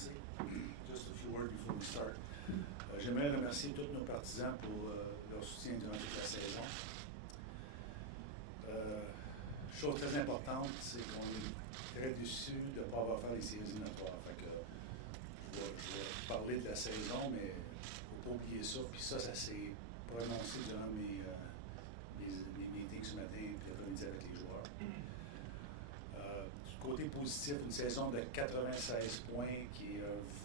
commencer. Just a few words before we start. J'aimerais remercier tous nos partisans pour leur soutien durant toute la saison. Chose très importante, c'est qu'on est très déçus de ne pas avoir fait les séries éliminatoires. Fait que, je vais parler de la saison, mais il ne faut pas oublier ça. Puis ça s'est prononcé durant mes meetings ce matin et l'après-midi avec les joueurs. Du côté positif, une saison de 96 points qui est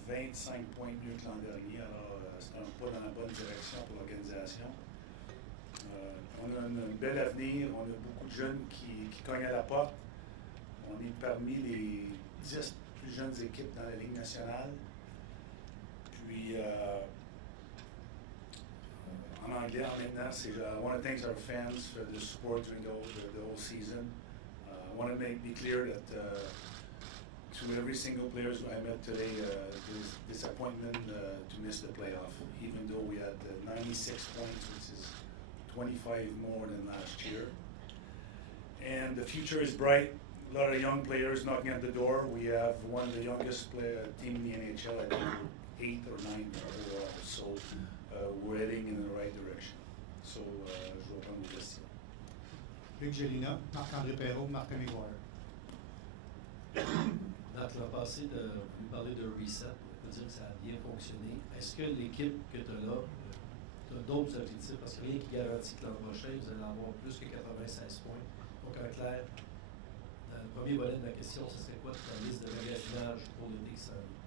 25 points mieux que l'an dernier. Alors, c'est un pas dans la bonne direction pour l'organisation. On a un bel avenir. On a beaucoup de jeunes qui cognent à la porte. On est parmi les 10 plus jeunes équipes dans la Ligue nationale. Puis, en anglais, maintenant, c'est I want to thank our fans for the support during the whole season. I want to be clear that to every single player who I met today, there's disappointment to miss the playoff, even though we had 96 points, which is 25 more than last year. And the future is bright. A lot of young players knocking at the door. We have one of the youngest team in the NHL, I think 8th or 9th overall. So we're heading in the right direction. So je vais prendre vos questions. Luc Gélina, Marc-André Perrault, Martin Maguire. Dans le passé, vous parlez de reset, on peut dire que ça a bien fonctionné. Est-ce que l'équipe que tu as là, tu as d'autres objectifs? Parce que rien qui garantit que l'an prochain, vous allez avoir plus que 96 points. Donc, en clair, dans le premier volet de ma question, ce serait quoi ta liste de magasinage pour l'été qui s'en vient?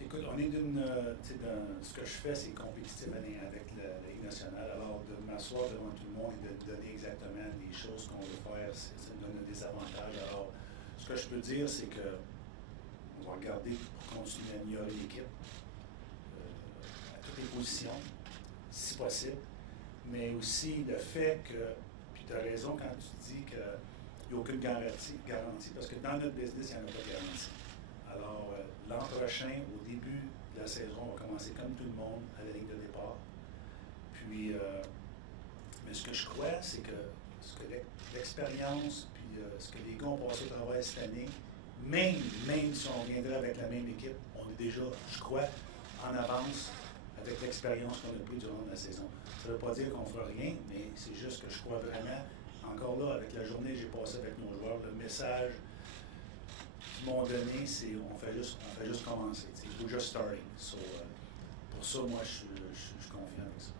Écoute, on est ce que je fais, c'est compétitif avec la Ligue nationale. Alors, de m'asseoir devant tout le monde et de donner exactement les choses qu'on veut faire, ça me donne des avantages. Alors, ce que je peux dire, c'est que on va regarder pour continuer à améliorer l'équipe à toutes les positions, si possible. Mais aussi le fait que, puis tu as raison quand tu dis qu'il n'y a aucune garantie, parce que dans notre business, il n'y en a pas de garantie. Alors, l'an prochain, au début de la saison, on va commencer comme tout le monde à la ligne de départ. Puis, mais ce que je crois, c'est que l'expérience, puis ce que les gars ont passé au travail cette année, même si on viendrait avec la même équipe, on est déjà, je crois, en avance avec l'expérience qu'on a pris durant la saison. Ça ne veut pas dire qu'on ne fera rien, mais c'est juste que je crois vraiment, encore là, avec la journée que j'ai passée avec nos joueurs, le message qu'ils m'ont donné, c'est on fait juste commencer. We're just starting. So, pour ça, moi, je suis confiant avec ça.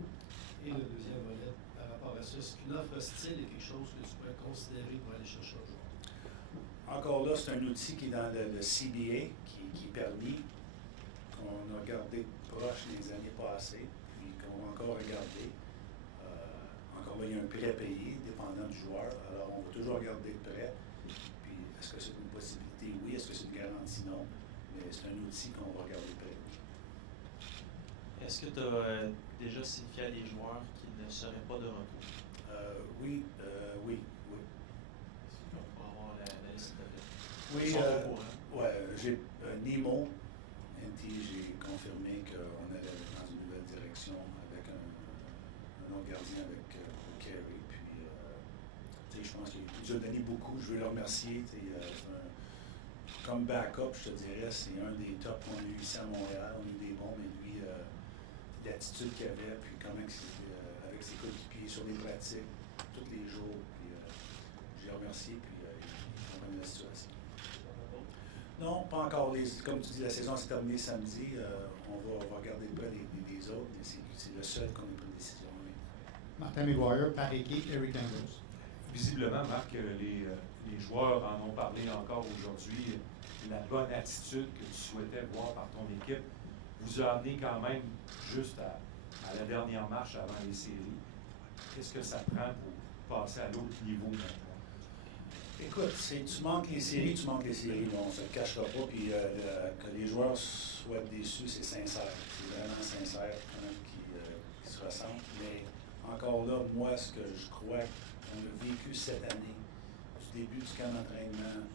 Et le deuxième volet, par rapport à ça, est-ce qu'une offre style est quelque chose que tu pourrais considérer pour aller chercher un joueur? Encore là, c'est un outil qui est dans le CBA, qui est permis, qu'on a regardé proche les années passées, puis qu'on va encore regarder. Encore là, il y a un prêt payé, dépendant du joueur. Alors, on va toujours regarder le prêt. Puis, est-ce que c'est une possibilité? Oui. Est-ce que c'est une garantie? Non. Mais c'est un outil qu'on va regarder près. Est-ce que tu as déjà signifié à des joueurs qui ne seraient pas de retour? Oui. Est-ce qu'on peut avoir la liste de Oui, j'ai Nemo, NT, j'ai confirmé qu'on allait dans une nouvelle direction avec un autre gardien avec Carey. Puis, je pense qu'il nous a donné beaucoup. Je veux le remercier. Comme backup, je te dirais, c'est un des tops qu'on a eu ici à Montréal. On a eu des bons, mais lui, l'attitude qu'il avait, puis comment avec ses coéquipiers sur les pratiques, tous les jours. Puis, je l'ai remercié, puis il comprend la situation. Non, pas encore. Comme tu dis, la saison s'est terminée samedi. On va regarder le près des autres, mais c'est le seul qu'on a pris une décision. Oui. Martin Maguire, par équipe, Eric Dangos. Visiblement, Marc, les joueurs en ont parlé encore aujourd'hui. La bonne attitude que tu souhaitais voir par ton équipe vous a amené quand même juste à la dernière marche avant les séries. Qu'est-ce que ça prend pour passer à l'autre niveau maintenant? Écoute, tu manques les séries, Bon, on ne se le cachera pas. Puis que les joueurs soient déçus, c'est sincère. C'est vraiment sincère qui se ressentent. Mais encore là, moi, ce que je crois qu'on a vécu cette année, du début du camp d'entraînement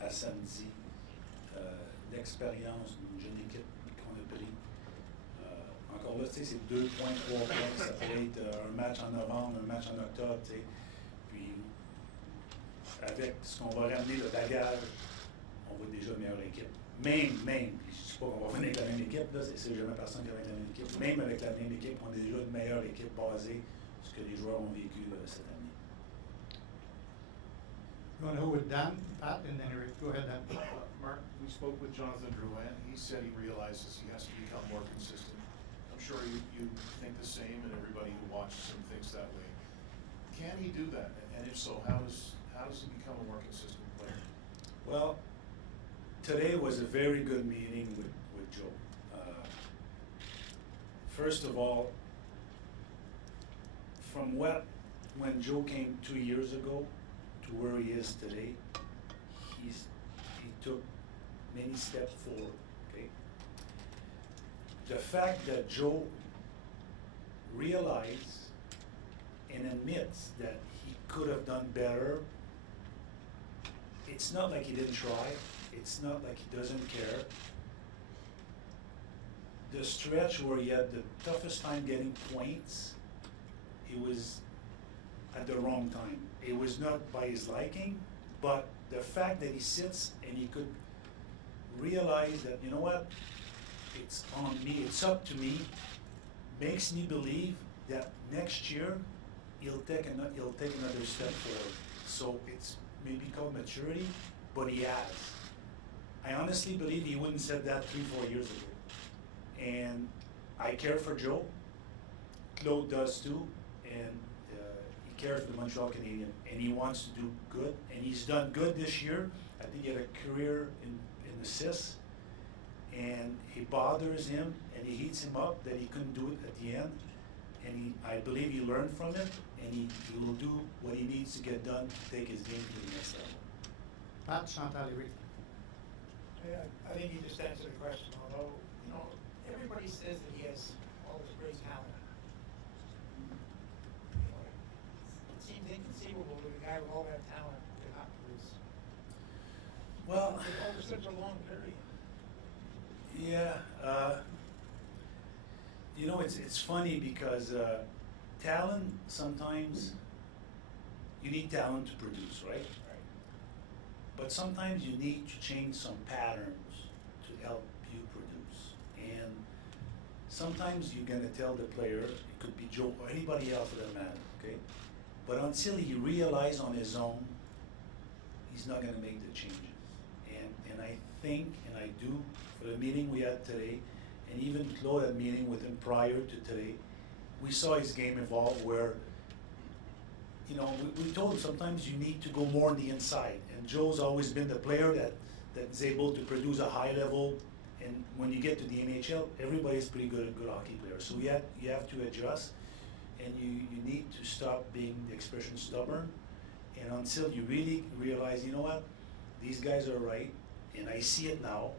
à samedi, l'expérience d'une jeune équipe qu'on a pris. Encore là, c'est 2 points, 3 points. Ça peut être un match en novembre, un match en octobre. Puis, avec ce qu'on va ramener, le bagage, on voit déjà une meilleure équipe. Même, je ne dis pas qu'on va revenir avec la même équipe, là, c'est jamais personne qui va avec la même équipe. Même avec la même équipe, on est déjà une meilleure équipe basée sur ce que les joueurs ont vécu cette année. You want to go with Dan, Pat, and then Eric? Go ahead, Dan. Mark, we spoke with Jonathan Drouin. He said he realizes he has to become more consistent. I'm sure you think the same, and everybody who watches him thinks that way. Can he do that? And if so, how does he become a more consistent player? Well, today was a very good meeting with Joe. First of all, from when Joe came 2 years ago to where he is today, he took many steps forward. Okay, the fact that Joe realized and admits that he could have done better. It's not like he didn't try. It's not like he doesn't care. The stretch where he had the toughest time getting points, it was at the wrong time. It was not by his liking, but the fact that he sits and he could realize that, you know what, it's on me, it's up to me, makes me believe that next year he'll take another step forward. So it's maybe called maturity, but he has. I honestly believe he wouldn't have said that 3-4 years ago. And I care for Joe. Claude does too, and he cares for the Montreal Canadiens, and he wants to do good, and he's done good this year. I think he had a career in assists, and it bothers him, and it heats him up that he couldn't do it at the end. And I believe he learned from it, and he will do what he needs to get done to take his game to the next level. Pat, Chantal, Eric. I think you just answered the question, although, you know, everybody says that he has all this great talent. You know, it seems inconceivable that a guy with all that talent could not produce. Well, over such a long period. yeah, you know, it's funny because talent, sometimes you need talent to produce, right? But sometimes you need to change some patterns to help you produce. And sometimes you're gonna tell the player, it could be Joe or anybody else for that matter, okay? But until he realizes on his own, he's not gonna make the changes. And I think, and I do, for the meeting we had today, and even Claude had a meeting with him prior to today, we saw his game evolve where, you know, we told him sometimes you need to go more on the inside. And Joe's always been the player that's able to produce a high level. And when you get to the NHL, everybody's pretty good hockey player. So you have to adjust, and you need to stop being the expression stubborn. And until you really realize, you know what, these guys are right, and I see it now,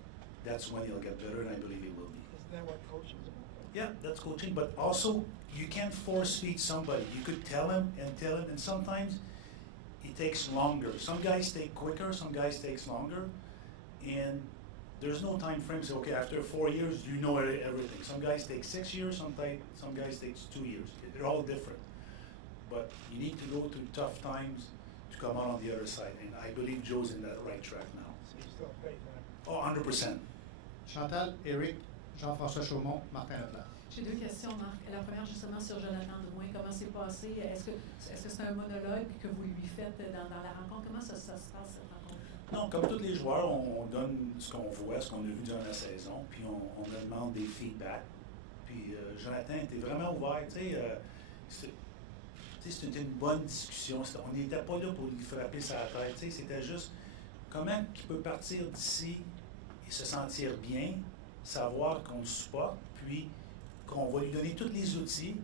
that's when he'll get better, and I believe he will be. Isn't that what coaching is about? Yeah, that's coaching, but also you can't force feed somebody. You could tell him, and sometimes it takes longer. Some guys take quicker, some guys takes longer, and there's no time frame. So okay, after 4 years, you know everything. Some guys take 6 years, some guys takes 2 years. They're all different, but you need to go through tough times to come out on the other side, and I believe Joe's in that right track now. So you still have faith in him? Oh, 100%. Chantal, Eric, Jean-François Chaumont, Martin Leclerc. J'ai deux questions, Marc. La première, justement, sur Jonathan Drouin. Comment c'est passé? Est-ce que c'est un monologue que vous lui faites dans la rencontre? Comment ça se passe, cette rencontre? Non, comme tous les joueurs, on donne ce qu'on voit, ce qu'on a vu durant la saison, puis on demande des feedbacks. Puis Jonathan était vraiment ouvert, c'était une bonne discussion. On n'était pas là pour lui frapper sa tête, c'était juste comment il peut partir d'ici et se sentir bien, savoir qu'on le supporte, puis qu'on va lui donner tous les outils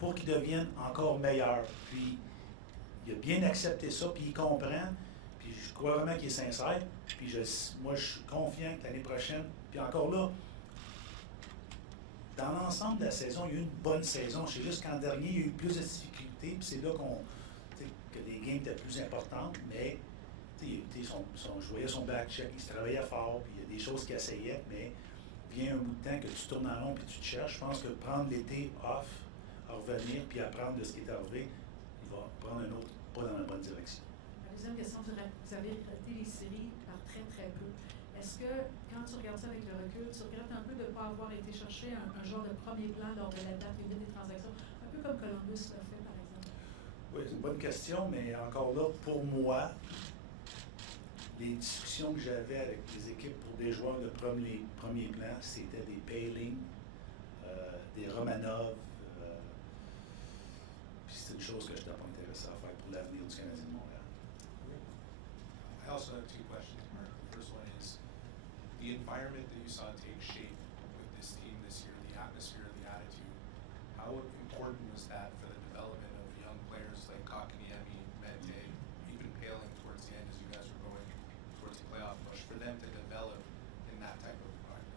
pour qu'il devienne encore meilleur. Puis il a bien accepté ça, puis il comprend, puis je crois vraiment qu'il est sincère, puis moi je suis confiant que l'année prochaine, puis encore là, dans l'ensemble de la saison, il y a eu une bonne saison. Je sais juste qu'en dernier, il y a eu plus de difficultés, puis c'est là que les games étaient plus importantes, mais je voyais son back-check, il se travaillait fort, puis il y a des choses qu'il essayait, mais vient un bout de temps que tu tournes en rond puis tu te cherches. Je pense que prendre l'été off, à revenir puis apprendre de ce qui est arrivé, il va prendre un autre pas dans la bonne direction. La deuxième question, vous avez raté les séries par très très peu. est-ce que, quand tu regardes ça avec le recul, tu regrettes un peu de ne pas avoir été chercher un genre de premier plan lors de la date limite des transactions, un peu comme Columbus l'a fait, par exemple? Oui, c'est une bonne question, mais encore là, pour moi, les discussions que j'avais avec les équipes pour des joueurs de premier plan, c'était des Payling, des Romanov. Puis c'est une chose que je n'étais pas intéressé à faire pour l'avenir du Canadien de Montréal. I also have two questions, Mark. The first one is the environment that you saw take shape with this team this year, the atmosphere, the attitude. How important was that for the development of young players like Kotkaniemi, Mente, even Paling towards the end as you guys were going towards the playoff push, for them to develop in that type of environment?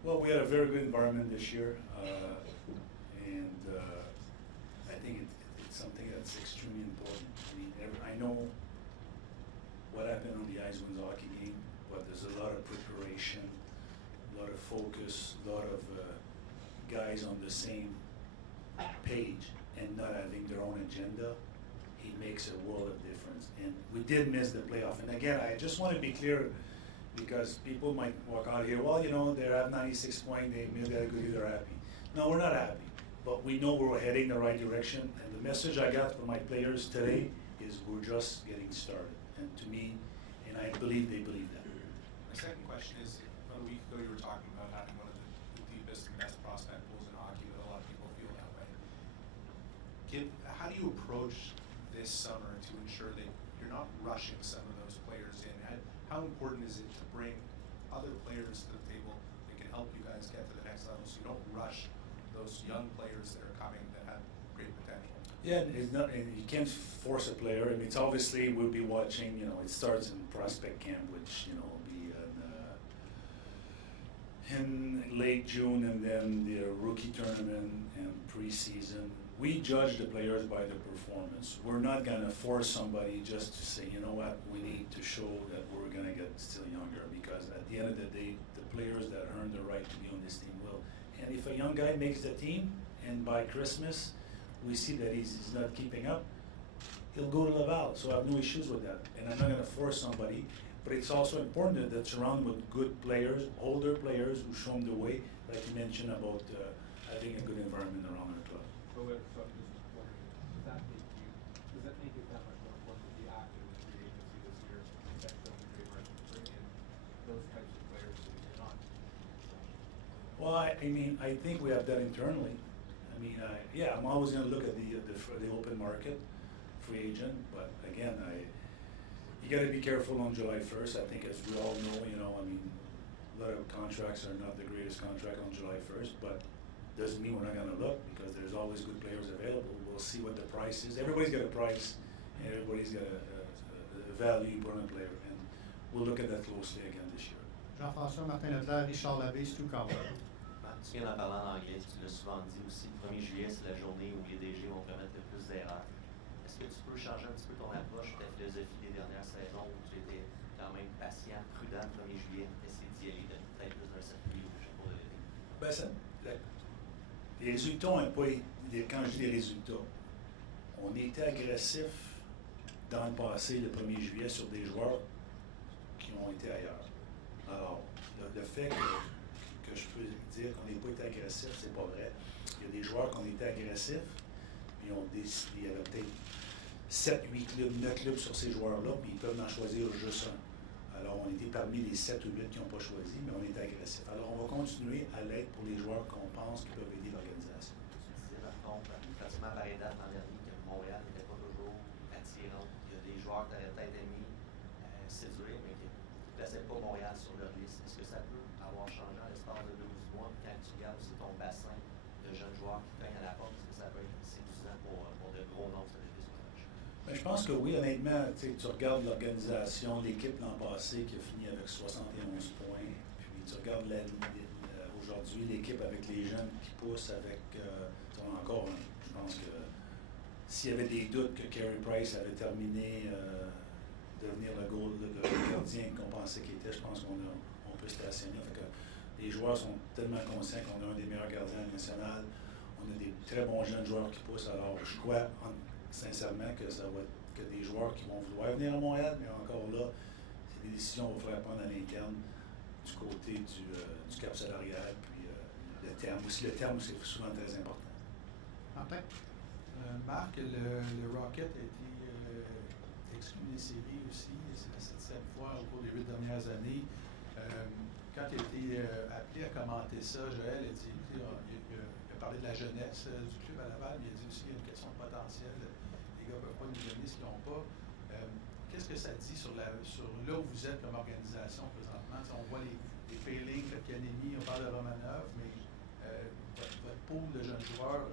Well, we had a very good environment this year, and I think it's something that's extremely important. I mean, I know what happened on the ice wins hockey game, but there's a lot of preparation, a lot of focus, a lot of guys on the same page and not having their own agenda. It makes a world of difference. And we did miss the playoff. And again, I just want to be clear, because people might walk out here, well, you know, they're at 96 points, they made that good, they're happy. No, we're not happy, but we know we're heading the right direction. And the message I got from my players today is we're just getting started. And to me, and I believe they believe that. My second question is, about a week ago you were talking about having one of the deepest and best prospect pools in hockey, that a lot of people feel that way. How do you approach this summer to ensure that you're not rushing some of those players in? How important is it to bring other players to the table that can help you guys get to the next level, so you don't rush those young players that are coming that have great potential? Yeah, it's not, and you can't force a player. I mean, it's obviously we'll be watching. You know, it starts in prospect camp, which will be in late June, and then the rookie tournament and preseason. We judge the players by their performance. We're not gonna force somebody just to say, you know what, we need to show that we're gonna get still younger, because at the end of the day, the players that earn the right to be on this team will. And if a young guy makes the team, and by Christmas, we see that he's not keeping up, he'll go to Laval. So I have no issues with that. And I'm not going to force somebody. But it's also important that surround them with good players, older players who show them the way, like you mentioned about having a good environment around our club. So I'm just wondering, does that make it that much more important to be active in free agency this year, that film trade market, to bring in those types of players so that you're not? Well, I mean, I think we have that internally. I mean, yeah, I'm always going to look at the open market, free agent, but again, you got to be careful on July 1st. I think, as we all know, you know, I mean, a lot of contracts are not the greatest contract on July 1st, but doesn't mean we're not going to look, because there's always good players available. We'll see what the price is. Everybody's got a price, and everybody's got a value for a player, and we'll look at that closely again this year. Jean-François, Martin Leclerc, Richard Labbé, Stu Carter. Tu viens d'en parler en anglais, tu l'as souvent dit aussi, le 1er juillet, c'est la journée où les DG vont commettre le plus d'erreurs. Est-ce que tu peux changer un petit peu ton approche, ta philosophie des dernières saisons, où tu étais quand même patient, prudent le 1er juillet, essayer d'y aller peut-être plus d'un circuit rouge pour l'été? Les résultats n'ont pas été, quand je dis les résultats, on était agressif dans le passé, le 1er juillet, sur des joueurs qui ont été ailleurs. Alors, le fait que je peux dire qu'on n'ait pas été agressif, c'est pas vrai. Il y a des joueurs qui ont été agressifs, puis ont décidé, il y avait peut-être 7, 8 clubs, 9 clubs sur ces joueurs-là, puis ils peuvent en choisir juste un. Alors, on était parmi les 7 ou 8 qui n'ont pas choisi, mais on était agressifs. Alors, on va continuer à l'être pour les joueurs qu'on pense qui peuvent aider l'organisation. Tu disais, par contre, pratiquement par étape l'an dernier, que Montréal n'était pas toujours attirant. Il y a des joueurs que tu avais peut-être aimé séduire, mais qui ne plaçaient pas Montréal sur leur liste. Est-ce que ça peut avoir changé en l'espace de 12 mois, quand tu gardes aussi ton bassin de jeunes joueurs qui cognent à la porte? Est-ce que ça peut être séduisant pour de gros noms cet été sur le match? Ben, je pense que oui, honnêtement, tu regardes l'organisation, l'équipe l'an passé qui a fini avec 71 points, puis tu regardes aujourd'hui l'équipe avec les jeunes qui poussent avec, encore, je pense que s'il y avait des doutes que Carey Price avait terminé devenir le gardien qu'on pensait qu'il était, je pense qu'on peut se stationner. Fait que les joueurs sont tellement conscients qu'on a un des meilleurs gardiens nationaux, on a des très bons jeunes joueurs qui poussent, alors je crois sincèrement que ça va être que des joueurs qui vont vouloir venir à Montréal, mais encore là, c'est des décisions qu'il va falloir prendre à l'interne du côté du cap salarial, puis le terme. Aussi, le terme, c'est souvent très important. Martin? Marc, le Rocket a été exclu des séries aussi. C'est la 7e fois au cours des 8 dernières années. Quand il a été appelé à commenter ça, Joël a dit, il a parlé de la jeunesse du club à Laval, mais il a dit aussi qu'il y a une question de potentiel. Les gars ne peuvent pas nous donner ce qu'ils n'ont pas. Qu'est-ce que ça dit sur là où vous êtes comme organisation présentement? On voit les Payling, l'Académie, on parle de Romanov, mais votre pool de jeunes joueurs,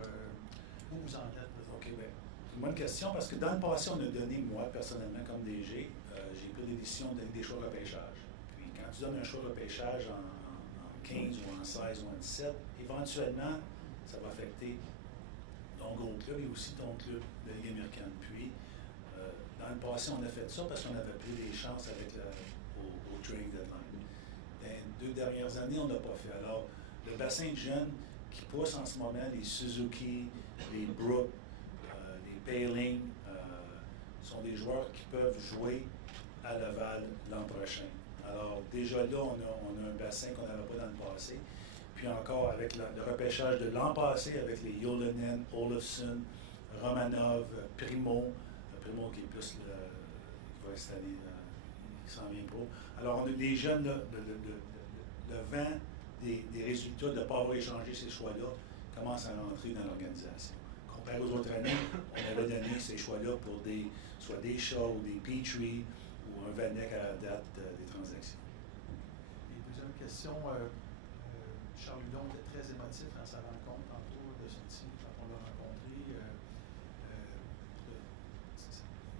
où vous en êtes? OK, bien, c'est une bonne question parce que dans le passé, on a donné, moi, personnellement, comme DG, j'ai pris des décisions de donner des choix de repêchage. Puis quand tu donnes un choix de repêchage en 15 ou en 16 ou en 17, éventuellement, ça va affecter ton gros club et aussi ton club de Ligue américaine. Puis, dans le passé, on a fait ça parce qu'on avait pris des chances avec au trading deadline. Dans les 2 dernières années, on n'a pas fait. Alors, le bassin de jeunes qui poussent en ce moment, les Suzuki, les Brook, les Payling, sont des joueurs qui peuvent jouer à Laval l'an prochain. Alors, déjà là, on a un bassin qu'on n'avait pas dans le passé. Puis encore, avec le repêchage de l'an passé, avec les Yolonen, Olofsson, Romanov, Primo qui est plus qui va installer, il s'en vient pas. Alors, on a des jeunes, là, le vent des résultats de ne pas avoir échangé ces choix-là commence à rentrer dans l'organisation. Comparé aux autres années, on avait donné ces choix-là pour soit des Shaw ou des Petrie ou un Vanek à la date des transactions. Et deuxième question, Charles Hudon était très émotif dans sa rencontre tantôt de ce team quand on l'a rencontré.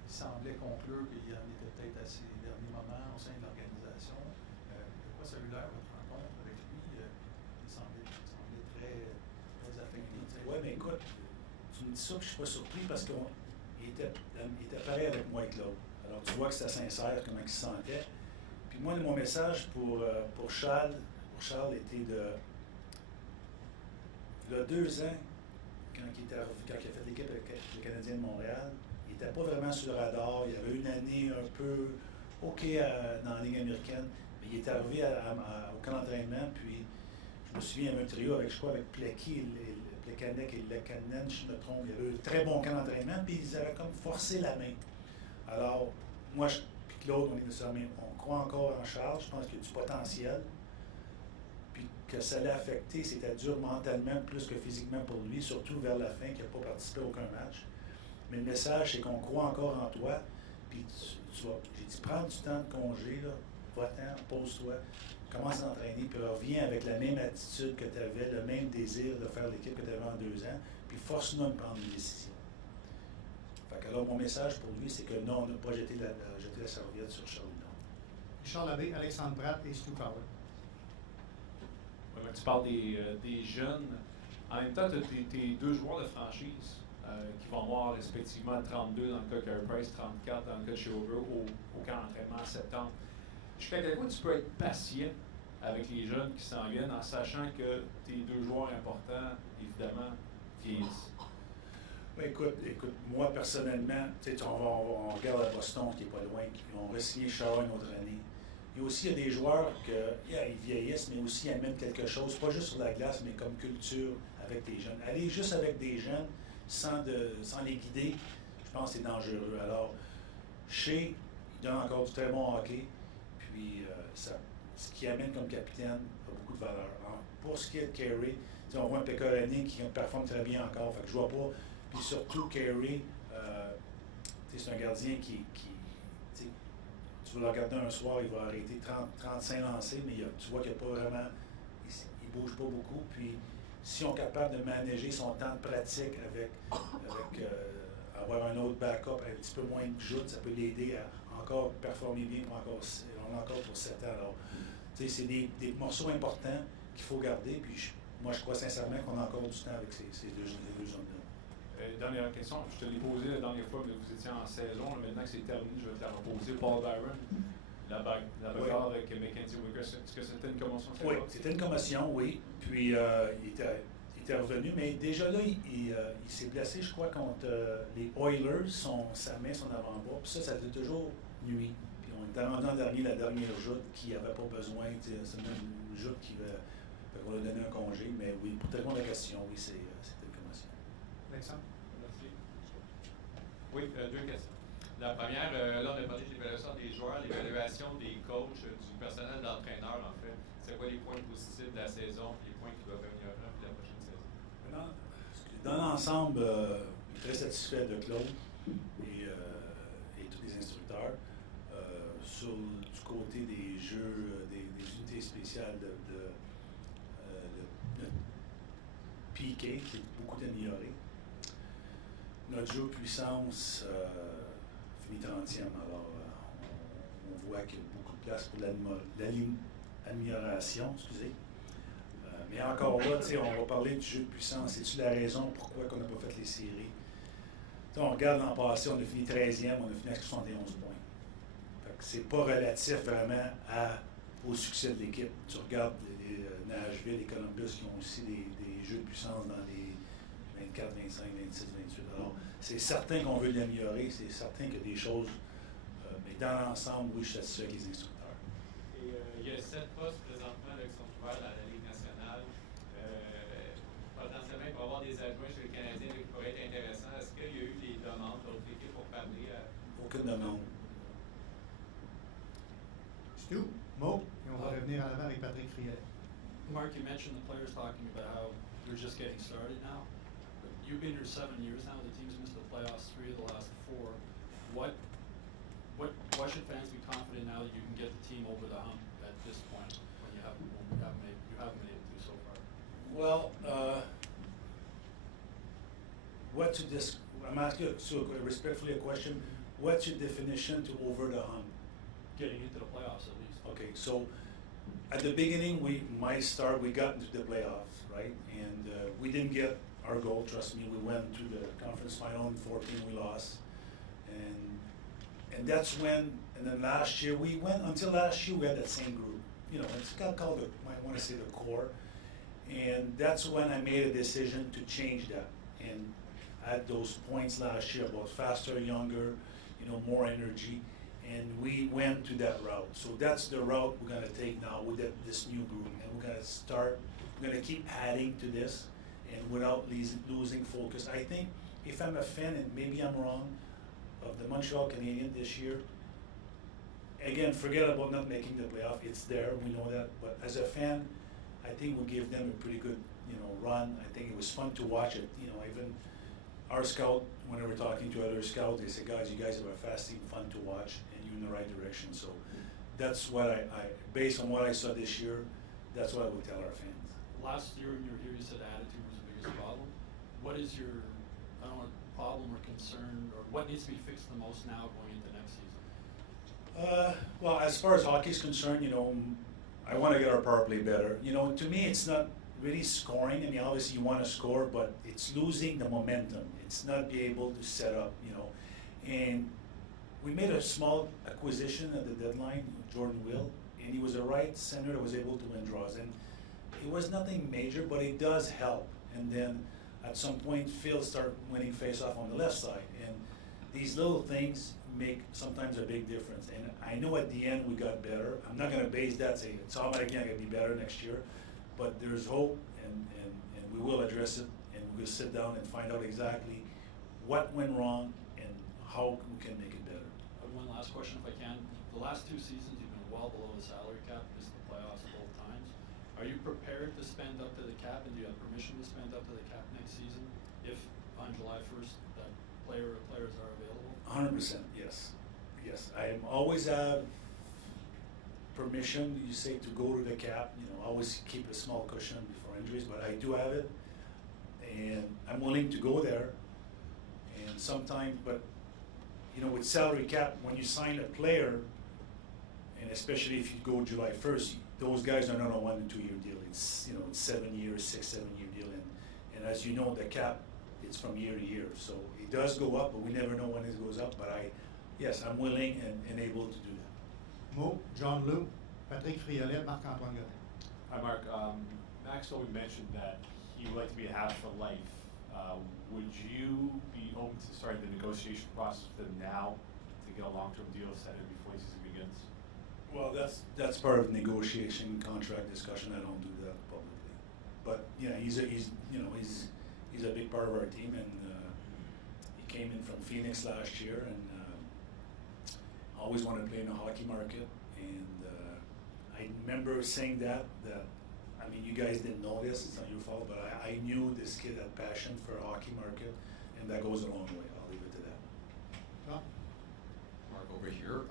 Il semblait conclure qu'il en était peut-être à ses derniers moments au sein de l'organisation. De quoi ça a eu l'air, votre rencontre avec lui? Il semblait très affecté. Oui, mais écoute, tu me dis ça, puis je ne suis pas surpris parce qu'il était pareil avec moi et Claude. Alors, tu vois que c'était sincère, comment il se sentait. Puis moi, mon message pour Charles était il y a 2 ans, quand il a fait l'équipe avec le Canadien de Montréal, il n'était pas vraiment sur le radar. Il avait une année un peu OK dans la Ligue américaine, mais il est arrivé au camp d'entraînement, puis je me souviens, il y avait un trio avec Plecky, Plekanec et Lekanen, je me trompe. Il y avait un très bon camp d'entraînement, puis ils avaient comme forcé la main. Alors, moi, puis Claude, on croit encore en Charles, je pense qu'il y a du potentiel. Puis que ça l'a affecté, c'était dur mentalement plus que physiquement pour lui, surtout vers la fin, qui n'a pas participé à aucun match. Mais le message, c'est qu'on croit encore en toi, puis j'ai dit, prends du temps de congé, là, va-t'en, pose-toi, commence à t'entraîner, puis reviens avec la même attitude que tu avais, le même désir de faire l'équipe que tu avais en 2 ans, puis force-nous à prendre une décision. Fait que alors, mon message pour lui, c'est que non, on n'a pas jeté la serviette sur Charles Hudon. Richard Labbé, Alexandre Pratt et Stu Fowler. Tu parles des jeunes. En même temps, tu as tes 2 joueurs de franchise qui vont avoir respectivement 32 dans le cas de Carey Price, 34 dans le cas de Shielder au camp d'entraînement en septembre. Jusqu'à quel point tu peux être patient avec les jeunes qui s'en viennent en sachant que tes 2 joueurs importants, évidemment, vieillissent? Écoute, moi personnellement, on regarde à Boston qui n'est pas loin, qui ont re-signé Shaw une autre année. Et aussi, il y a des joueurs ils vieillissent, mais aussi ils amènent quelque chose, pas juste sur la glace, mais comme culture avec des jeunes. Aller juste avec des jeunes sans les guider, je pense que c'est dangereux. Alors, Shea, il donne encore du très bon hockey, puis ce qu'il amène comme capitaine a beaucoup de valeur. Alors, pour ce qui est de Carey, on voit un Pecorani qui performe très bien encore, fait que je vois pas. Puis surtout, Carey, c'est un gardien qui tu vas le regarder un soir, il va arrêter 35 lancés, mais tu vois qu'il n'y a pas vraiment, il bouge pas beaucoup. Puis, si on est capable de manager son temps de pratique avec avoir un autre backup, un petit peu moins de joute, ça peut l'aider à encore performer bien pour encore pour 7 ans. Alors, c'est des morceaux importants qu'il faut garder. Puis, moi, je crois sincèrement qu'on a encore du temps avec ces deux hommes-là. Dernière question, je te l'ai posée la dernière fois, mais vous étiez en saison. Maintenant que c'est terminé, je vais te la reposer. Paul Byron, la bagarre avec Mackenzie Wicker, est-ce que c'était une commotion? Oui, c'était une commotion, oui. Puis il était revenu, mais déjà là, il s'est blessé, je crois, contre les Oilers, sa main, son avant-bras. Puis ça l'a toujours nuit. Puis On était rendu en dernier, la dernière joute qui n'avait pas besoin, c'est même une joute qui va. On a donné un congé, mais oui, pour te répondre à la question, oui, c'était une commotion. Alexandre? Merci. Oui, deux questions. La première, là, on a parlé de l'évaluation des joueurs, l'évaluation des coachs, du personnel d'entraîneur, en fait. C'est quoi les points positifs de la saison et les points qui doivent venir pour la prochaine saison? Dans l'ensemble, très satisfait de Claude et tous les instructeurs. Du côté des jeux, des unités spéciales de piqué, qui est beaucoup amélioré. Notre jeu puissance finit 30e, alors on voit qu'il y a beaucoup de place pour l'amélioration, excusez. Mais encore là, on va parler du jeu de puissance. C'est-tu la raison pourquoi on n'a pas fait les séries? T'sais, on regarde l'an passé, on a fini 13e, on a fini avec 71 points. C'est pas relatif vraiment au succès de l'équipe. Tu regardes les Nashville et Columbus qui ont aussi des jeux de puissance dans les 24, 25, 26, 28. Alors, c'est certain qu'on veut l'améliorer, c'est certain qu'il y a des choses, mais dans l'ensemble, oui, je suis satisfait avec les instructeurs. Et il y a 7 postes présentement là, qui sont ouverts dans la Ligue nationale. Potentiellement, il va y avoir des adjoints chez les Canadiens là, qui pourraient être intéressants. Est-ce qu'il y a eu des demandes d'autres équipes pour parler à... Aucune demande. Stu, Mo, et on va revenir à l'avant avec Patrick Friel. Mark, you mentioned the players talking about how they're just getting started now. But you've been here 7 years now. The team's missed the playoffs 3 of the last 4. Why should fans be confident now that you can get the team over the hump at this point when you haven't been able to so far? Well, I'm asking you respectfully a question. What's your definition to over the hump? Getting into the playoffs at least. Okay, so at the beginning, we got into the playoffs, right? And we didn't get our goal, trust me. We went to the conference final in 14, we lost. And that's when, and then last year, until last year, we had that same group. You know, it's called, I want to say the core. And that's when I made a decision to change that. And at those points last year about faster, younger, more energy. And we went to that route. So that's the route we're going to take now with this new group. And we're going to keep adding to this and without losing focus. I think if I'm a fan, and maybe I'm wrong, of the Montreal Canadiens this year, again, forget about not making the playoff. It's there, we know that. But as a fan, I think we give them a pretty good, run. I think it was fun to watch it. Even our scout, when we were talking to other scouts, they said, guys, you guys are fasting, fun to watch, and you're in the right direction. So that's what I based on what I saw this year, that's what I would tell our fans. Last year when you were here, you said attitude was the biggest problem. What is your, I don't know, problem or concern, or what needs to be fixed the most now going into next season? Well, as far as hockey is concerned, I want to get our power play better. To me, it's not really scoring. I mean, obviously you want to score, but it's losing the momentum. It's not be able to set up, And we made a small acquisition at the deadline, Jordan Will, and he was a right center that was able to win draws. And it was nothing major, but it does help. And then at some point, Phil started winning face-off on the left side. And these little things make sometimes a big difference. And I know at the end we got better. I'm not going to base that, say it's automatically going to be better next year. But there's hope, and we will address it, and we'll sit down and find out exactly what went wrong and how we can make it better. One last question, if I can. The last 2 seasons, you've been well below the salary cap, missed the playoffs both times. Are you prepared to spend up to the cap, and do you have permission to spend up to the cap next season if on July 1st that players are available? 100%, yes. Yes, I always have permission, you say, to go to the cap, always keep a small cushion before injuries, but I do have it, and I'm willing to go there. And sometimes, but with salary cap, when you sign a player, and especially if you go July 1st, those guys are not on 1 and 2 year deal. It's it's 7 years, 6-7 year deal, and as you know, the cap, it's from year to year, so it does go up, but we never know when it goes up. But I'm willing and able to do that. Mo, John Lou, Patrick Friolet, Marc-Antoine Godin. Hi, Mark. Max Domi mentioned that he would like to be a Habs for life. Would you be open to starting the negotiation process with him now to to get a long-term deal set in before the season begins? Well, that's part of negotiation, contract discussion. I don't do that publicly. But yeah, he's a big part of our team, and he came in from Phoenix last year, and always wanted to play in the hockey market. And I remember saying that I mean, you guys didn't know this; it's not your fault. But I knew this kid had passion for hockey market, and that goes a long way. I'll leave it to that. Tom? Mark over here.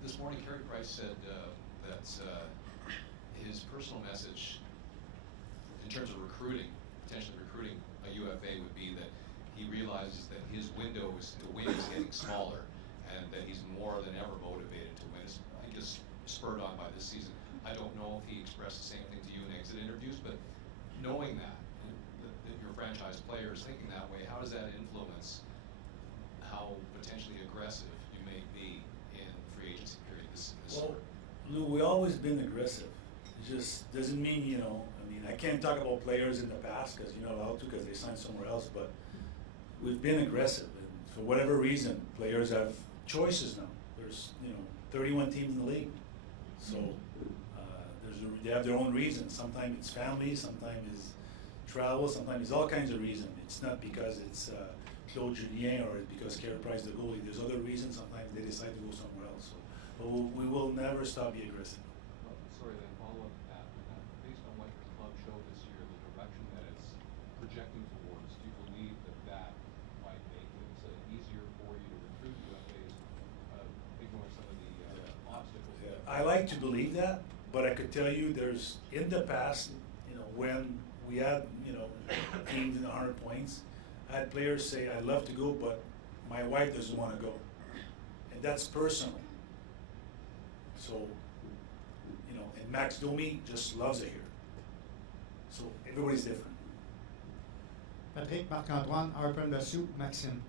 This morning, Carey Price said that his personal message in terms of recruiting, potentially recruiting a UFA, would be that he realizes that his window to win is getting smaller, and that he's more than ever motivated to win. I guess spurred on by this season. I don't know if he expressed the same thing to you in exit interviews, but knowing that your franchise player is thinking that way, how does that influence how potentially aggressive you may be in the free agency period this Well, summer? Lou, we always been aggressive. It just doesn't mean, I mean, I can't talk about players in the past because you're not allowed to because they signed somewhere else, but we've been aggressive. And for whatever reason, players have choices now. There's, 31 teams in the league. So they have their own reasons. Sometimes it's family, sometimes it's travel, sometimes it's all kinds of reasons. It's not because it's Claude Julien or it's because Carey Price the goalie. There's other reasons. Sometimes they decide to go somewhere else. So, but we will never stop being aggressive. Sorry, then follow up to that. Based on what your club showed this year, the direction that it's projecting towards, do you believe that might make it easier for you to recruit UFAs, ignoring some of the obstacles? Yeah. I like to believe that, but I could tell you there's, in the past, when we had, teams in 100 points, I had players say, I'd love to go, but my wife doesn't want to go. And that's personal. So, and Max Domi just loves it here. So everybody's different. Patrick, Marc-Antoine, Harper, Lassou, Maxime.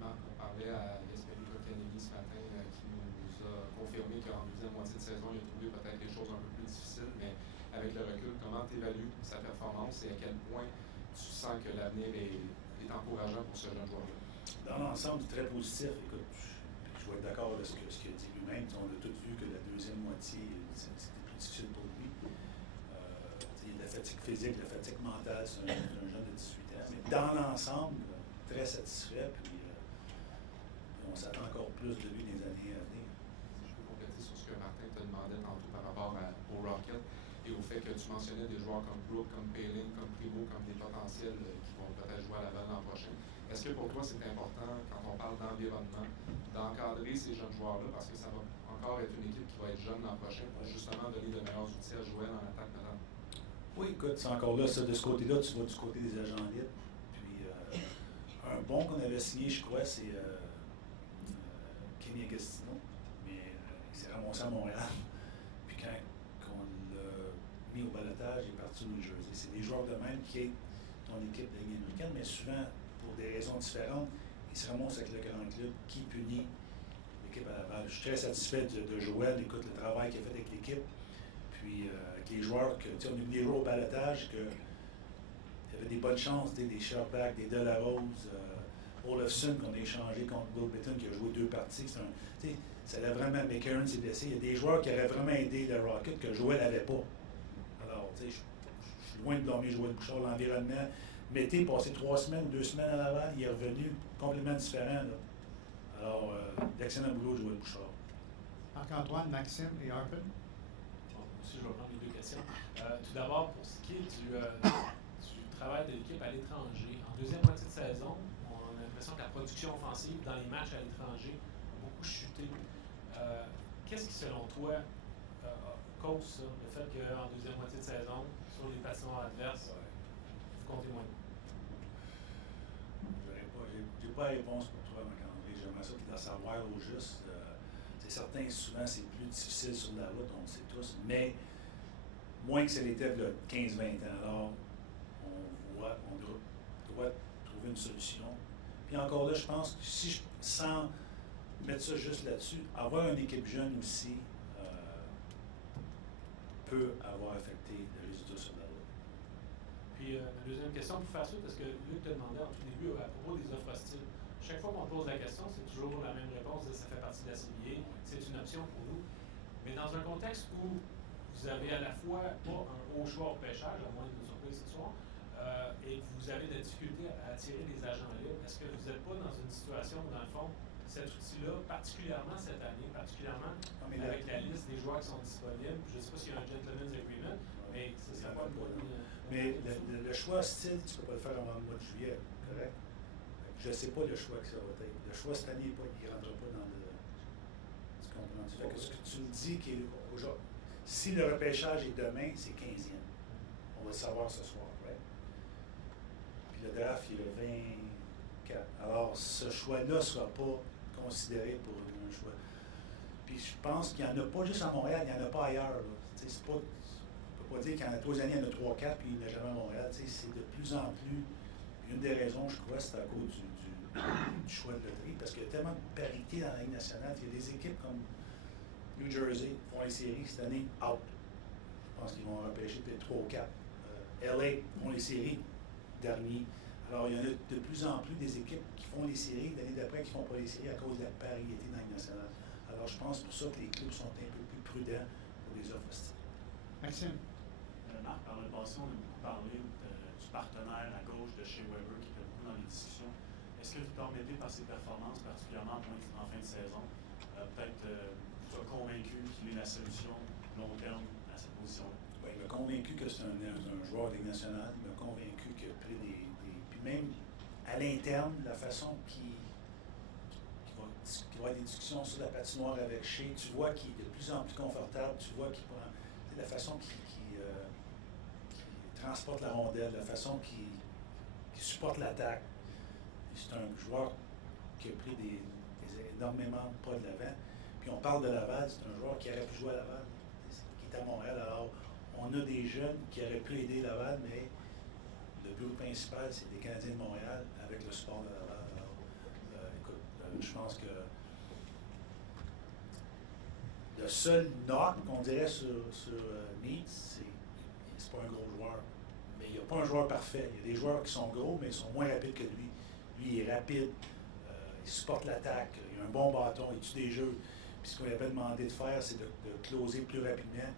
Marc, on parlait à Recruitment Canadiens ce matin qui nous a confirmé qu'en deuxième moitié de saison, il a trouvé peut-être des choses un peu plus difficiles, mais avec le recul, comment tu évalues sa performance et à quel point tu sens que l'avenir est encourageant pour ce jeune joueur-là? Dans l'ensemble, c'est très positif. Écoute, je vais être d'accord avec ce qu'il a dit lui-même. On a tous vu que la deuxième moitié, c'était plus difficile pour lui. Il y a de la fatigue physique, de la fatigue mentale, c'est un jeune de 18 ans. Mais dans l'ensemble, très satisfait. Puis on s'attend encore plus de lui dans les années à venir. Si je peux compléter sur ce que Martin te demandait tantôt par rapport au Rocket et au fait que tu mentionnais des joueurs comme Brooke, comme Payling, comme Primo, comme des potentiels qui vont peut-être jouer à Laval l'an prochain. Est-ce que pour toi c'est important, quand on parle d'environnement, d'encadrer ces jeunes joueurs-là, parce que ça va encore être une équipe qui va être jeune l'an prochain pour justement donner de meilleurs outils à Joël en attaque maintenant? Oui, écoute, c'est encore là, ça, de ce côté-là, tu vas du côté des agents libres. Puis un bon qu'on avait signé, je crois, c'est Kenny Agostino, mais il s'est ramassé à Montréal. Puis quand on l'a mis au balotage, il est parti au New Jersey. C'est des joueurs de même qui est ton équipe de Ligue américaine, mais souvent, pour des raisons différentes, il se ramasse avec le grand club qui punit l'équipe à Laval. Je suis très satisfait de Joël, écoute, le travail qu'il a fait avec l'équipe. Puis avec les joueurs, on a mis des joueurs au balotage, qu'il y avait des bonnes chances, des Sherback, des Delarose, Olofsson qu'on a échangé contre Will Bitton qui a joué 2 parties. Ça l'a vraiment, McCarron s'est blessé. Il y a des joueurs qui auraient vraiment aidé le Rocket que Joël n'avait pas. Alors, je suis loin de blâmer Joël Bouchard, l'environnement. Mété, passé 3 semaines ou 2 semaines à Laval, il est revenu complètement différent. Là. Alors, d'excellent boulot de Joël Bouchard. Marc-Antoine, Maxime et Harper. Aussi, je vais prendre les 2 questions. Tout d'abord, pour ce qui est du travail de l'équipe à l'étranger, en deuxième moitié de saison, on a l'impression que la production offensive dans les matchs à l'étranger a beaucoup chuté. Qu'est-ce qui, selon toi, cause ça, le fait qu'en deuxième moitié de saison, sur les patinoires adverses, vous comptez moins? J'ai pas la réponse pour toi, Marc-André. J'aimerais ça de savoir au juste. C'est certain, souvent, c'est plus difficile sur la route, on le sait tous, mais moins que ça l'était il y a 15-20 ans. Alors, on doit trouver une solution. Puis encore là, je pense que si sans mettre ça juste là-dessus, avoir une équipe jeune aussi peut avoir affecté le résultat sur la route. Puis, ma deuxième question, pour faire suite, parce que Luc te demandait en tout début à propos des offres hostiles. Je chaque fois qu'on pose la question, c'est toujours la même réponse, ça fait partie de la CBA, c'est une option pour nous. Mais dans un contexte où vous avez à la fois pas un haut choix au pêchage, à moins d'une surprise ce soir, et vous avez de la difficulté à attirer les agents libres, est-ce que vous n'êtes pas dans une situation où, dans le fond, cet outil-là, particulièrement cette année, particulièrement avec la liste des joueurs qui sont disponibles, je ne sais pas s'il y a un gentleman's agreement, mais ce ne serait pas le bon. Mais le choix style, tu ne peux pas le faire avant le mois de juillet, correct? Je ne sais pas le choix que ça va être. Le choix cette année, il ne rentre pas dans le. Tu comprends? Fait que ce que tu me dis, qu'aujourd'hui, si le repêchage est demain, c'est 15e. On va le savoir ce soir, right? Puis le draft, il est le 24. Alors, ce choix-là ne sera pas considéré pour un choix. Puis je pense qu'il n'y en a pas juste à Montréal, il n'y en a pas ailleurs. C'est pas. On ne peut pas dire qu'il y en a 3 années, il y en a 3-4, puis il n'y en a jamais à Montréal. C'est de plus en plus. Une des raisons, je crois, c'est à cause du choix de loterie, parce qu'il y a tellement de parité dans la Ligue nationale. Il y a des équipes comme New Jersey font les séries cette année, out. Je pense qu'ils vont repêcher peut-être 3 ou 4. LA font les séries, dernier. Alors, il y en a de plus en plus des équipes qui font les séries, l'année d'après qui ne font pas les séries à cause de la parité dans la Ligue nationale. Alors, je pense pour ça que les clubs sont un peu plus prudents pour les offres hostiles. Maxime. Marc, par le passé, on a beaucoup parlé du partenaire à gauche de chez Weber qui était beaucoup dans les discussions. Est-ce que Victor Mété, par ses performances, particulièrement en fin de saison, peut-être vous a convaincu qu'il est la solution long terme à cette position-là? Oui, il m'a convaincu que c'est un joueur de Ligue nationale. Il m'a convaincu qu'il a pris puis même à l'interne, la façon qu'il va avoir des discussions sur la patinoire avec Shea, tu vois qu'il est de plus en plus confortable, tu vois qu'il prend. La façon qu'il transporte la rondelle, la façon qu'il supporte l'attaque. C'est un joueur qui a pris énormément pas de l'avant. Puis on parle de Laval, c'est un joueur qui aurait pu jouer à Laval, qui est à Montréal. Alors, on a des jeunes qui auraient pu aider Laval, mais le bureau principal, c'est des Canadiens de Montréal avec le support de Laval. Alors, écoute, je pense que le seul knock qu'on dirait sur Meats, c'est pas un gros joueur. Mais il n'y a pas un joueur parfait. Il y a des joueurs qui sont gros, mais ils sont moins rapides que lui. Lui, il est rapide, il supporte l'attaque, il a un bon bâton, il tue des jeux. Puis ce qu'on lui avait demandé de faire, c'est de closer plus rapidement.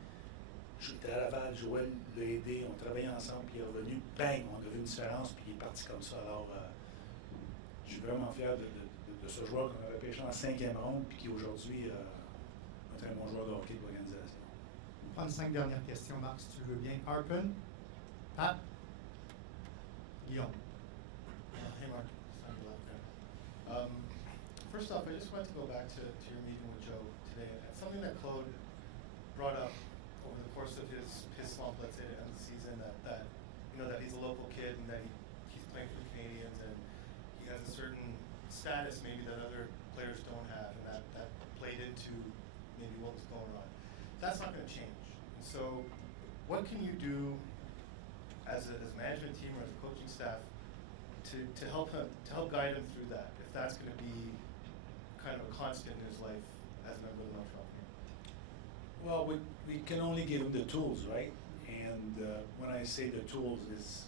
J'étais à Laval, Joël l'a aidé, on travaillait ensemble, puis il est revenu, bang, on a vu une différence, puis il est parti comme ça. Alors, je suis vraiment fier de ce joueur qu'on a repêché en 5e ronde, puis qui aujourd'hui un très bon joueur de hockey de l'organisation. On va prendre 5 dernières questions, Marc, si tu le veux bien. Harpen, Pat, Guillaume. Hey, Mark. First off, I just wanted to go back to your meeting with Joe today. And something that Claude brought up over the course of his slump, let's say, to end the season, that that he's a local kid and that he's playing for the Canadiens and he has a certain status maybe that other players don't have, and that played into maybe what was going on. That's not going to change. And so, what can you do as a management team or as a coaching staff to help guide him through that, if that's going to be kind of a constant in his life as a member of the Montreal Canadiens? Well, we can only give him the tools, right? And when I say the tools, is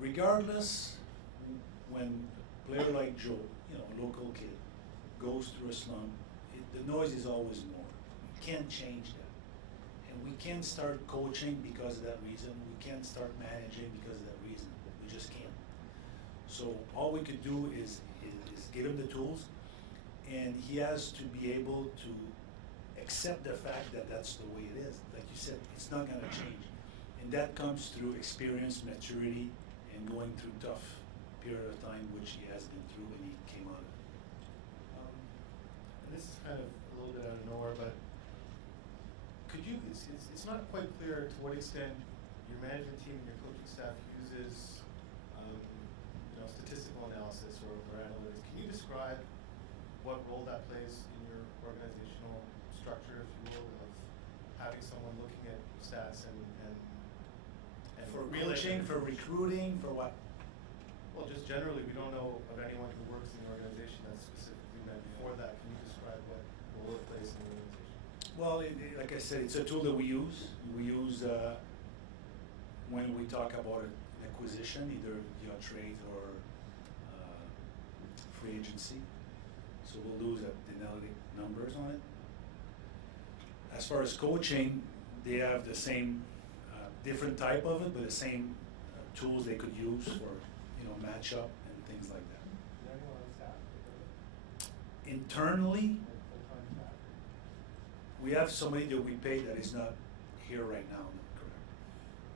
regardless, when a player like Joe, a local kid, goes through a slump, the noise is always more. We can't change that. And we can't start coaching because of that reason. We can't start managing because of that reason. We just can't. So all we could do is give him the tools, and he has to be able to accept the fact that that's the way it is. Like you said, it's not going to change. And that comes through experience, maturity, and going through tough period of time, which he has been through, and he came out of it. And this is kind of a little bit out of nowhere, but could you, it's not quite clear to what extent your management team and your coaching staff uses statistical analysis or analytics. Can you describe what role that plays in your organizational structure, if you will, of having someone looking at stats and for coaching, for recruiting, for what? Well, just generally, we don't know of anyone who works in the organization that's specifically meant for that. Can you describe what role it plays in the organization? Well, like I said, it's a tool that we use. We use when we talk about an acquisition, either via trade or free agency. So we'll lose the analytic numbers on it. As far as coaching, they have the same, different type of it, but the same tools they could use for, matchup and things like that. Internally, we have somebody that we pay that is not here right now. Correct.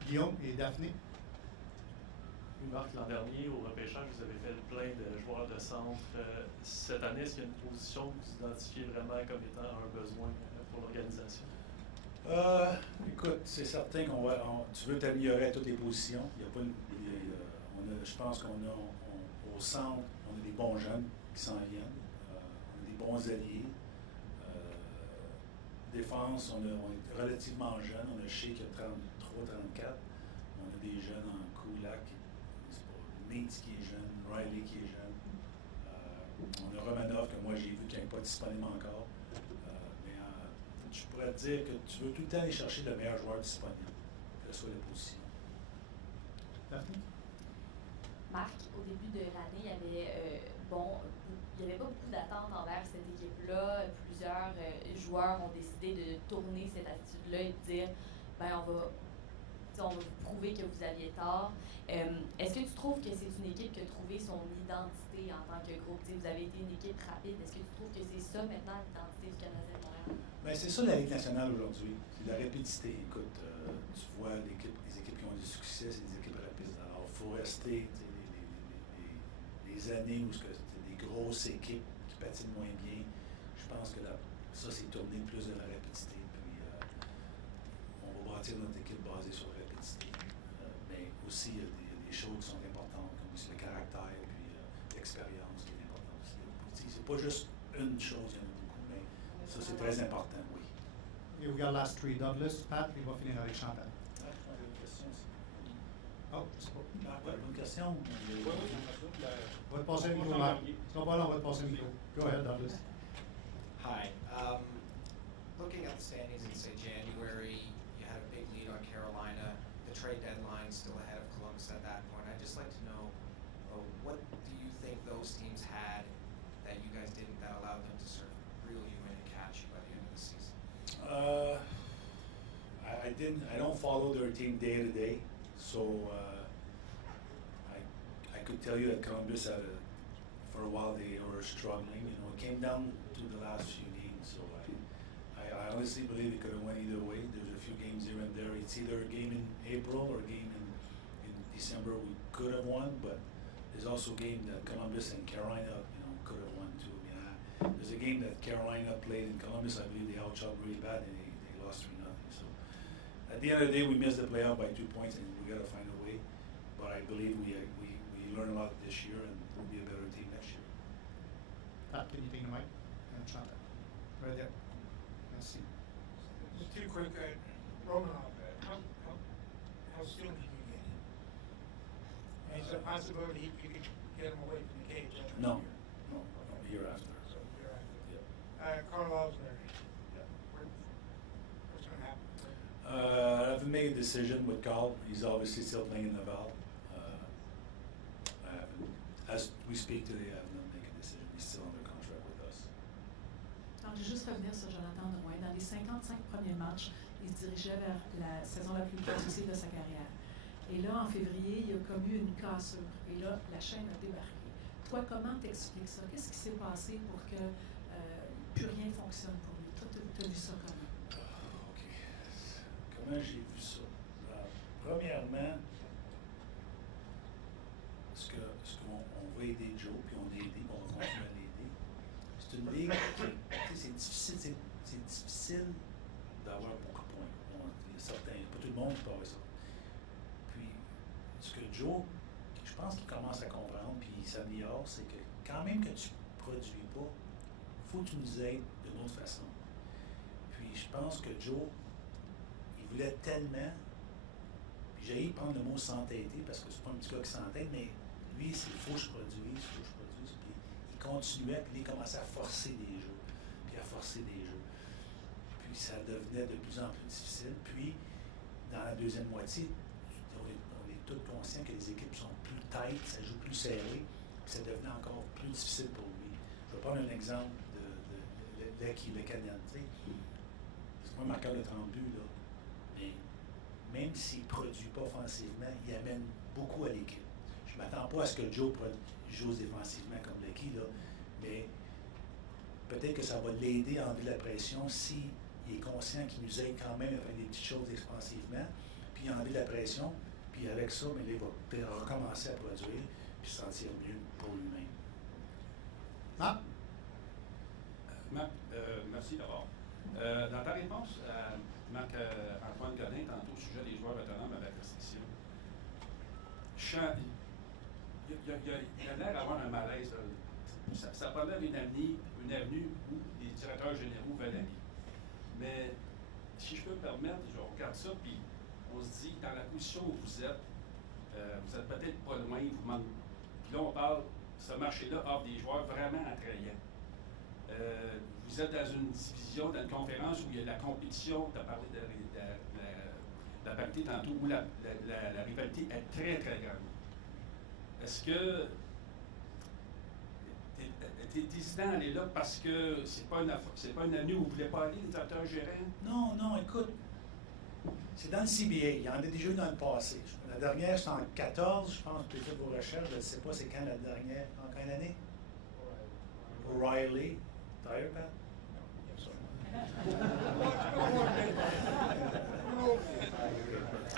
Guillaume et Daphné. Oui, Marc, l'an dernier, au repêchage, vous avez fait plein de joueurs de centre. Cette année, est-ce qu'il y a une position que vous identifiez vraiment comme étant un besoin pour l'organisation? Écoute, c'est certain tu veux t'améliorer à toutes les positions. Il y a pas je pense qu'on a au centre, on a des bons jeunes qui s'en viennent. On a des bons alliés. Défense, on est relativement jeune. On a Shea qui a 33-34. On a des jeunes en Kulak, Nate qui est jeune, Riley qui est jeune. On a Romanov que moi j'ai vu qui n'est pas disponible encore. Mais je pourrais te dire que tu veux tout le temps aller chercher le meilleur joueur disponible, que ce soit la position. Daphné? Marc, au début de l'année, il y avait pas beaucoup d'attentes envers cette équipe-là. Plusieurs joueurs ont décidé de tourner cette attitude-là et de dire on va vous prouver que vous aviez tort. Est-ce que tu trouves que c'est une équipe qui a trouvé son identité en tant que groupe? Vous avez été une équipe rapide. Est-ce que tu trouves que c'est ça maintenant l'identité du Canadien de Montréal? Bien, c'est ça la Ligue nationale aujourd'hui. C'est la rapidité. Écoute, tu vois les équipes qui ont du succès, c'est des équipes rapides. Alors, il faut rester les années où c'est des grosses équipes qui patinent moins bien. Je pense que ça, c'est tourné plus de la rapidité. Puis, on va bâtir notre équipe basée sur la rapidité. Mais aussi, il y a des choses qui sont importantes, comme aussi le caractère et puis l'expérience qui est importante aussi. C'est pas juste une chose, il y en a beaucoup, mais ça, c'est très important, oui. Et we got last three. Douglas, Pat, et on va finir avec Chantal. Oh, je sais pas. Bonne question. On va te passer le micro, Marc. On va te passer le micro. Go ahead, Douglas. Hi. Looking at the standings in, say, January, you had a big lead on Carolina. The trade deadline still ahead of Columbus at that point. I'd just like to know, what do you think those teams had that you guys didn't that allowed them to sort of reel you in and catch you by the end of the season? I don't follow their team day to day, so I could tell you that Columbus for a while they were struggling. It came down to the last few games, so I honestly believe it could have went either way. There's a few games here and there. It's either a game in April or a game in December we could have won, but there's also a game that Columbus and Carolina, could have won too. There's a game that Carolina played in Columbus. I believe they outshot really bad and they lost 3-0. So at the end of the day, we missed the playoff by 2 points, and we got to find a way. But I believe we learned a lot this year, and we'll be a better team next year. Pat, can you take the mic? And Chantal. Right there. Merci. Just two quick, Romanov, how soon did you get him? And is there a possibility you could get him away from the cage? No, a year after. So a year after. Yeah. Carl Osner, what's going to happen? I haven't made a decision with Carl. He's obviously still playing in Laval. As we speak today, I have not made a decision. He's still under contract with us. Alors, je vais juste revenir sur Jonathan Drouin. Dans les 55 premiers matchs, il se dirigeait vers la saison la plus difficile de sa carrière. Et là, en février, il a commis une cassure. Et là, la chaîne a débarqué. Toi, comment t'expliques ça? Qu'est-ce qui s'est passé pour que plus rien fonctionne pour lui? Toi, tu as vu ça comment? OK. Comment j'ai vu ça? Premièrement, ce qu'on va aider Joe, puis on l'a aidé, on va continuer à l'aider. C'est une ligue c'est difficile d'avoir beaucoup de points. Il y a certains, pas tout le monde qui peut avoir ça. Puis, ce que Joe, je pense qu'il commence à comprendre, puis il s'améliore, c'est que quand même que tu ne produis pas, il faut que tu nous aides d'une autre façon. Puis, je pense que Joe, il voulait tellement, puis j'ai essayé de prendre le mot s'entêter, parce que c'est pas un petit gars qui s'entête, mais lui, c'est il faut que je produise, puis il continuait, puis il commençait à forcer des jeux, puis à forcer des jeux. Puis ça devenait de plus en plus difficile. Puis, dans la deuxième moitié, on est tous conscients que les équipes sont plus tight, ça joue plus serré. Puis ça devenait encore plus difficile pour lui. Je vais prendre un exemple le Canadien. C'est pas un marqueur de 30 buts, là. Mais même s'il ne produit pas offensivement, il amène beaucoup à l'équipe. Je ne m'attends pas à ce que Joe joue défensivement comme Lucky, là, mais peut-être que ça va l'aider à enlever la pression s'il est conscient qu'il nous aide quand même à faire des petites choses expansivement, puis enlever la pression, puis avec ça, mais il va peut-être recommencer à produire, puis se sentir mieux pour lui-même. Marc? Marc, merci d'abord. Dans ta réponse à Marc-Antoine Godin, tantôt au sujet des joueurs autonomes avec restriction, il a l'air d'avoir un malaise. Ça parlait d'une avenue où les directeurs généraux veulent aller. Mais si je peux me permettre, je regarde ça, puis on se dit, dans la position où vous êtes peut-être pas loin, il vous manque. Puis là, on parle, ce marché-là offre des joueurs vraiment attrayants. Vous êtes dans une division, dans une conférence où il y a la compétition, tu as parlé de la parité tantôt, où la rivalité est très, très grande. Est-ce que tu es hésitant à aller là parce que c'est pas une avenue où vous ne voulez pas aller, les directeurs gérants? Non, écoute, c'est dans le CBA. Il y en a déjà eu dans le passé. La dernière, c'est en 14, je pense, que vous faites vos recherches. Je ne sais pas c'est quand la dernière. En quelle année? O'Reilly. Tired, Pat?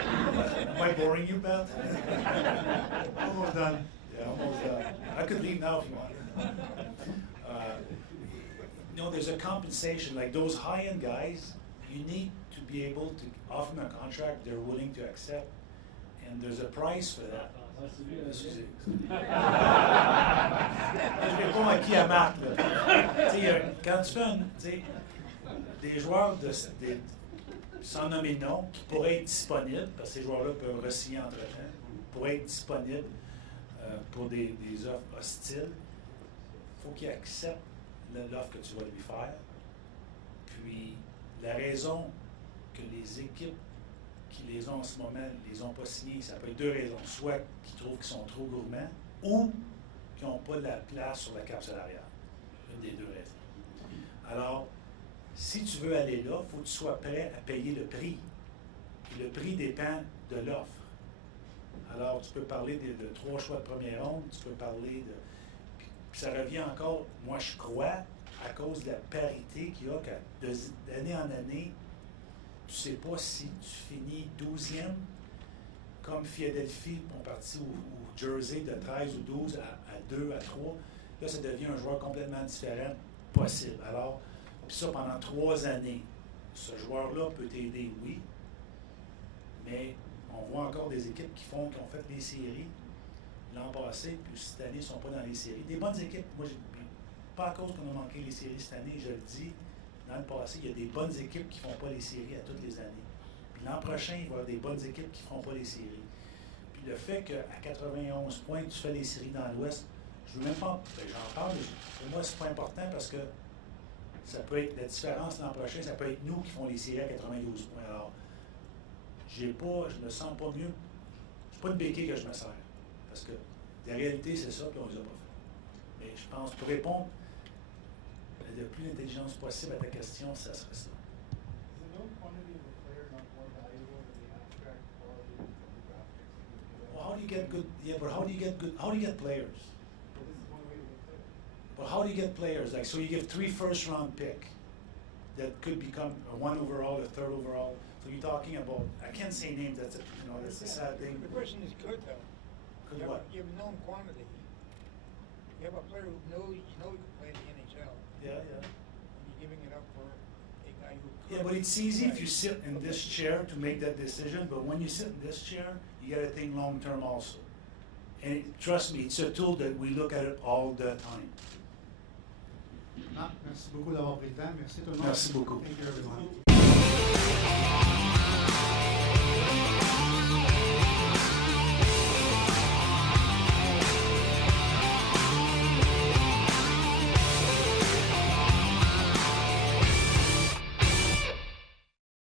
Am I boring you, Pat? Almost done. Yeah, almost done. I could leave now if you want. There's a compensation. Like those high-end guys, you need to be able to offer them a contract they're willing to accept, and there's a price for that. Excusez. Je réponds à qui à Marc, là. Quand tu fais des joueurs sans nommer de nom qui pourraient être disponibles, parce que ces joueurs-là peuvent re-signer entre-temps, pourraient être disponibles pour des offres hostiles, il faut qu'ils acceptent l'offre que tu vas lui faire. Puis, la raison que les équipes qui les ont en ce moment ne les ont pas signés, ça peut être deux raisons. Soit qu'ils trouvent qu'ils sont trop gourmands ou qu'ils n'ont pas de la place sur la cap salariale. Une des deux raisons. Alors, si tu veux aller là, il faut que tu sois prêt à payer le prix. Et le prix dépend de l'offre. Alors, tu peux parler de 3 choix de première ronde, tu peux parler de... Puis ça revient encore, moi je crois, à cause de la parité qu'il y a, d'année en année, tu ne sais pas si tu finis 12e, comme Philadelphie, on partit au Jersey de 13 ou 12 à 2, à 3. Là, ça devient un joueur complètement différent, possible. Alors, puis ça pendant 3 années. Ce joueur-là peut t'aider, oui, mais on voit encore des équipes qui ont fait les séries l'an passé, puis cette année, ils ne sont pas dans les séries. Des bonnes équipes, moi, pas à cause qu'on a manqué les séries cette année, je le dis, dans le passé, il y a des bonnes équipes qui ne font pas les séries à toutes les années. Puis l'an prochain, il va y avoir des bonnes équipes qui ne feront pas les séries. Puis le fait qu'à 91 points, tu fais les séries dans l'Ouest, je ne veux même pas, j'en parle, mais pour moi, c'est pas important parce que ça peut être la différence l'an prochain, ça peut être nous qui font les séries à 92 points. Alors, je me sens pas mieux. C'est pas une béquille que je me sers. Parce que la réalité, c'est ça, puis on ne les a pas fait. Mais je pense, pour répondre le plus d'intelligence possible à ta question, ça serait ça. Well, how do you get good? Yeah, but how do you get good? How do you get players? But how do you get players? Like, so you give 3 first-round pick that could become a 1 overall, a 3rd overall. So you're talking about, I can't say names. That's a sad thing. The person is good though. Good what? You have known quantity. You have a player who knows he can play in the NHL. Yeah. And you're giving it up for a guy who. Yeah, but it's easy if you sit in this chair to make that decision. But when you sit in this chair, you got to think long term also. And trust me, it's a tool that we look at it all the time. Marc, merci beaucoup d'avoir pris le temps. Merci tout le monde. Merci beaucoup. Thank you everyone.